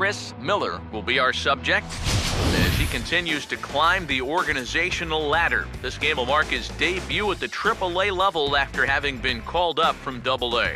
Chris Miller will be our subject as he continues to climb the organizational ladder. This game will mark his debut at the AAA level after having been called up from AA.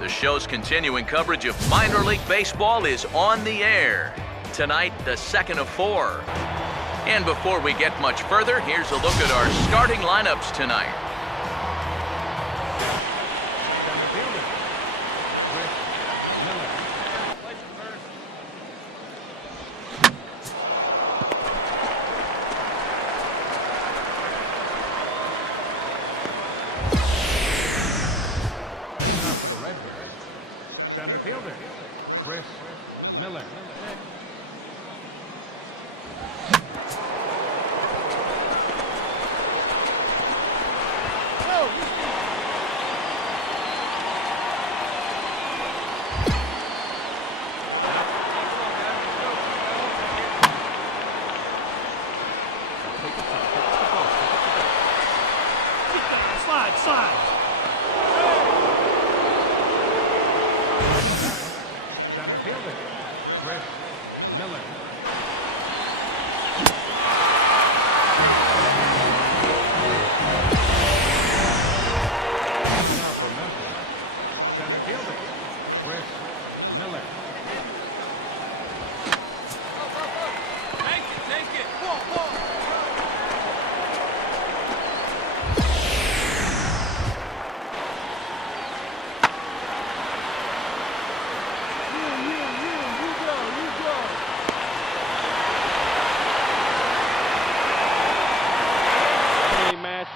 The show's continuing coverage of minor league baseball is on the air. Tonight, the second of 4. And before we get much further, here's a look at our starting lineups tonight. Center fielder, Chris Miller. Slide. Center fielder, Chris Miller. Now for Memphis, center fielder, Chris Miller. Take it. Whoa.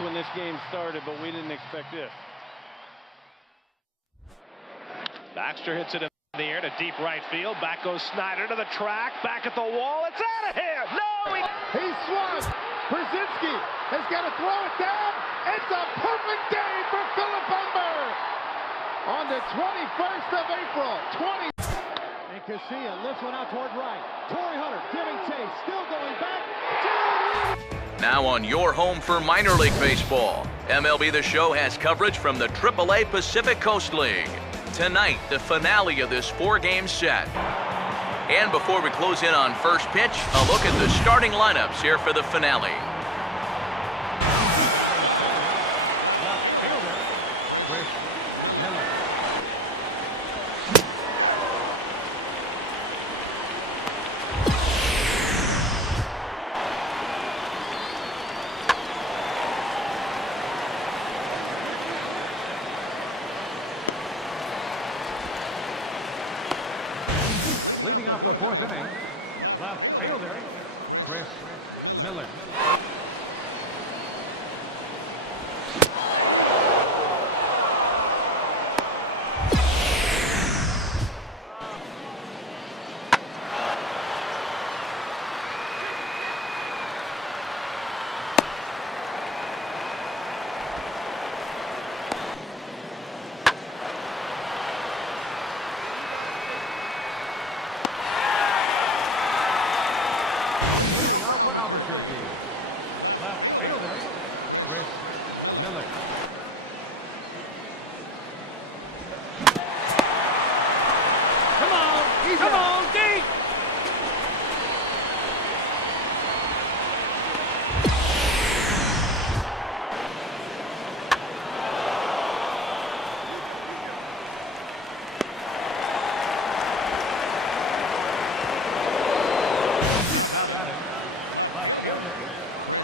When this game started, but we didn't expect this. Baxter hits it in the air to deep right field. Back goes Snyder to the track. Back at the wall. It's out of here. No! He swung. Brzezinski has got to throw it down. It's a perfect day for Philip Humber. On the 21st of April, And Casilla lifts one out toward right. Torrey Hunter giving chase. Still going back. Now on your home for minor league baseball, MLB The Show has coverage from the AAA Pacific Coast League. Tonight, the finale of this 4-game set. And before we close in on first pitch, a look at the starting lineups here for the finale. Left fielder, Chris Miller. Leading off the 4th inning, left fielder, Chris Miller. Albuquerque, left fielder, Chris Miller. Come on, deep!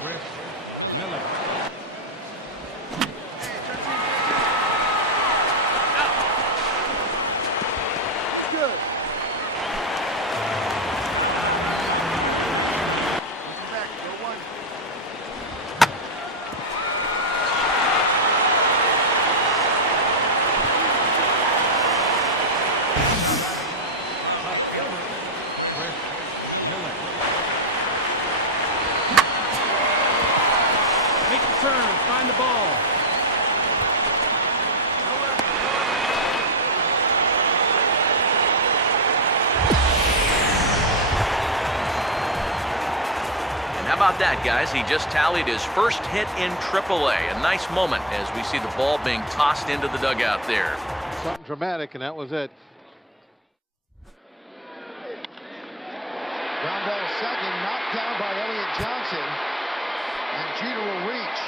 Chris Miller. Good. Left fielder, Chris Miller. Make the turn. Find the ball. And how about that, guys? He just tallied his first hit in AAA. A nice moment as we see the ball being tossed into the dugout there. Something dramatic, and that was it. Ground ball second, knocked down by Elliott Johnson. And Jeter will reach.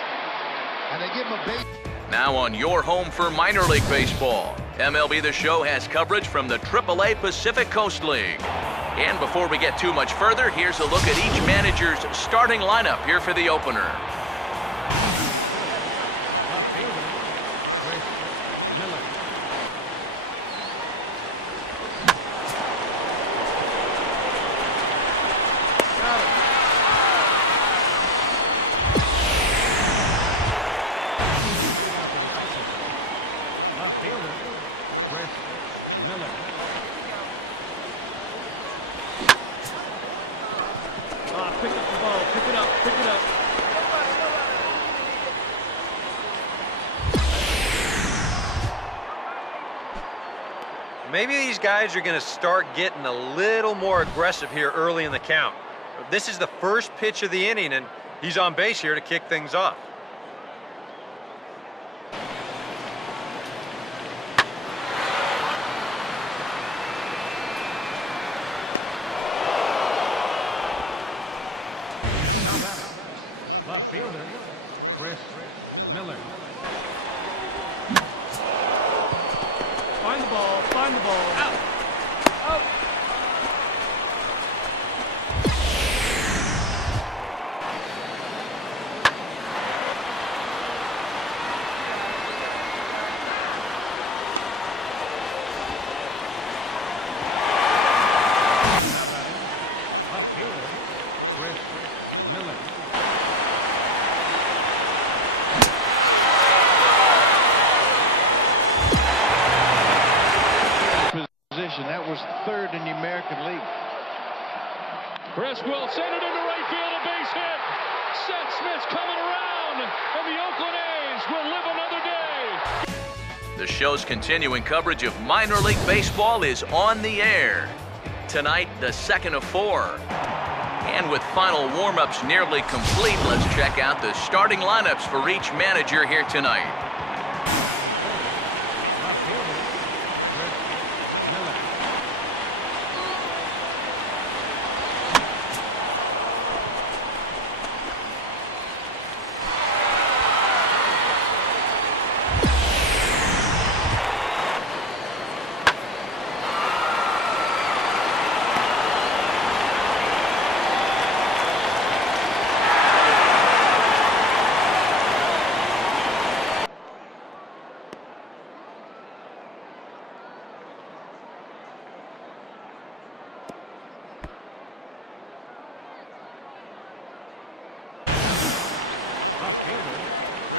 And they give him a base. Now on your home for minor league baseball, MLB The Show has coverage from the AAA Pacific Coast League. And before we get too much further, here's a look at each manager's starting lineup here for the opener. Maybe these guys are going to start getting a little more aggressive here early in the count. This is the first pitch of the inning, and he's on base here to kick things off. Left fielder, Chris Miller. Find the ball, find the ball. Out. Out. Left fielder, Chris Miller. That was third in the American League. Chris will send it into right field, a base hit. Seth Smith's coming around, and the Oakland A's will live another day. The show's continuing coverage of minor league baseball is on the air. Tonight, the second of 4. And with final warm-ups nearly complete, let's check out the starting lineups for each manager here tonight.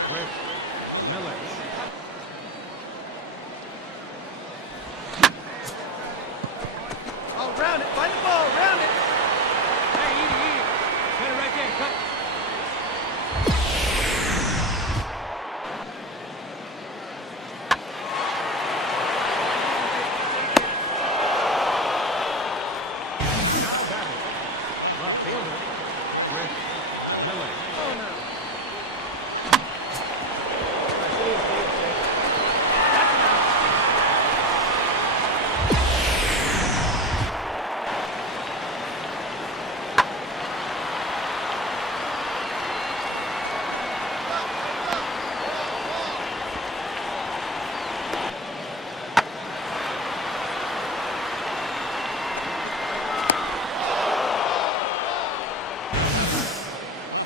Chris Miller. Oh, round it, find the ball, round it. Hey, eat it. Get it right there, cut. Now batting, left fielder, Chris Miller. Oh, no.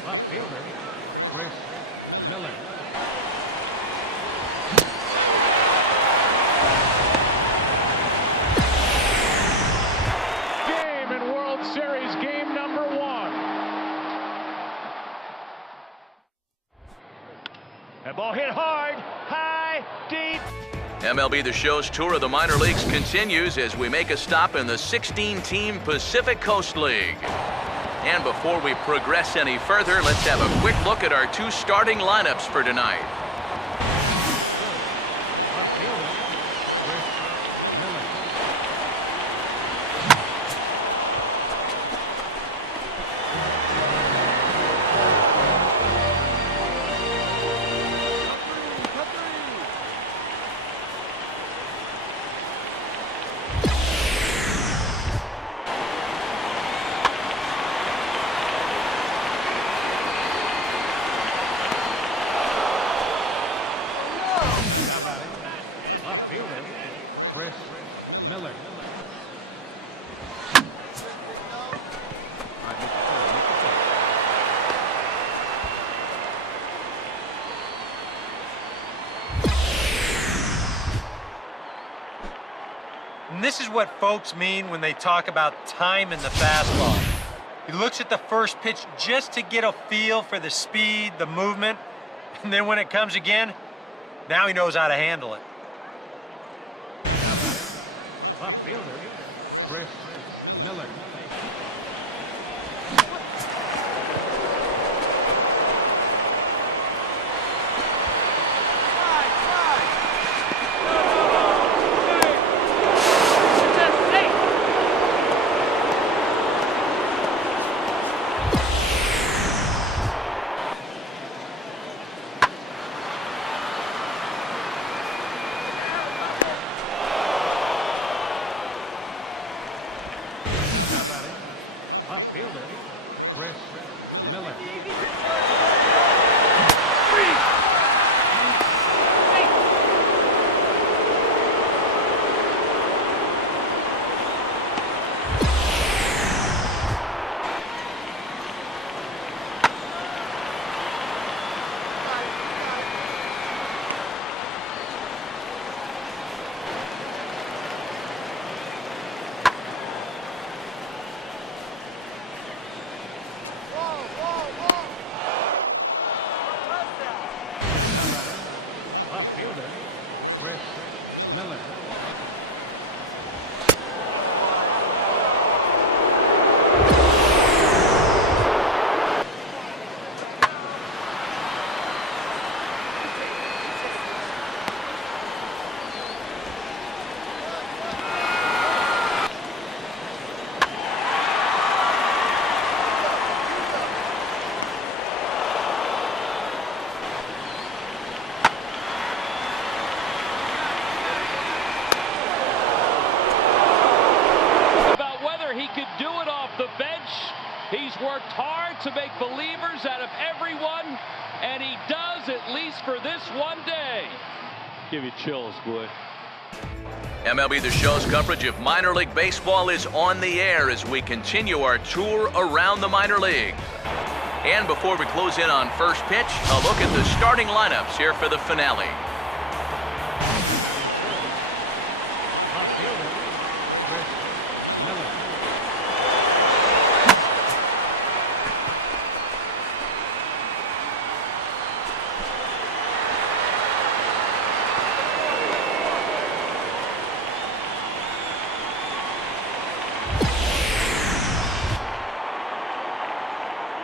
Left fielder, Chris Miller. Game in World Series, game number 1. That ball hit hard, high, deep. MLB The Show's tour of the minor leagues continues as we make a stop in the 16-team Pacific Coast League. And before we progress any further, let's have a quick look at our 2 starting lineups for tonight. Left fielder, Chris Miller. Left fielder, Chris Miller. And this is what folks mean when they talk about time in the fastball. He looks at the first pitch just to get a feel for the speed, the movement, and then when it comes again, now he knows how to handle it. Left fielder, Chris Miller. Left fielder, Chris Miller. Left fielder, Chris Miller. About whether he could do it off the bench. He's worked hard to make believers out of everyone, and he does, at least for this one day. Give you chills, boy. MLB The Show's coverage of minor league baseball is on the air as we continue our tour around the minor leagues. And before we close in on first pitch, a look at the starting lineups here for the finale. Left fielder, Chris Miller.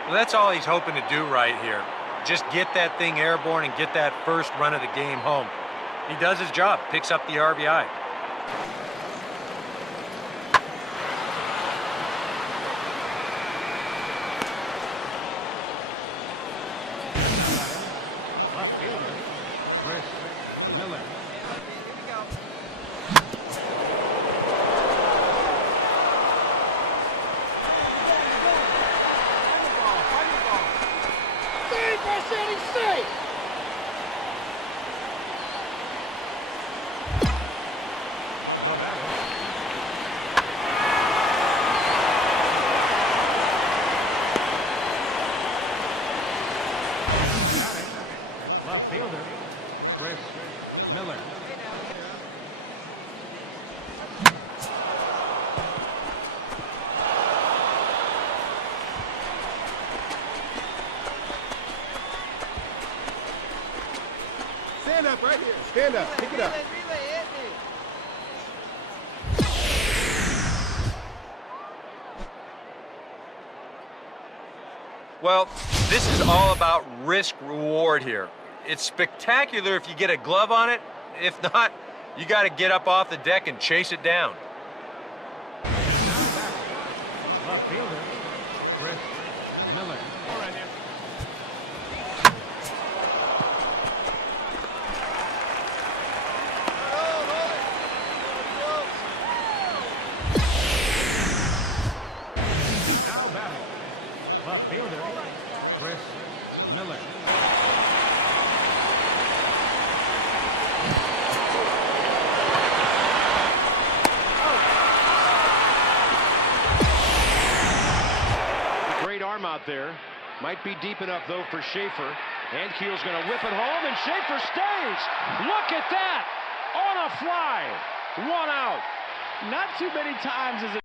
Well, that's all he's hoping to do right here. Just get that thing airborne and get that first run of the game home. He does his job, picks up the RBI. Left fielder, Chris Miller. Save, Marcetti, save! The batter, left fielder, Chris Miller. Stand up right here. Stand up. Pick it up. Well, this is all about risk-reward here. It's spectacular if you get a glove on it. If not, you got to get up off the deck and chase it down. Left fielder, Chris Miller. Now batting, left fielder, Chris Miller. arm out there. Might be deep enough, though, for Schaefer. Ankiel's going to whip it home, and Schaefer stays. Look at that! On a fly. 1 out. Not too many times is it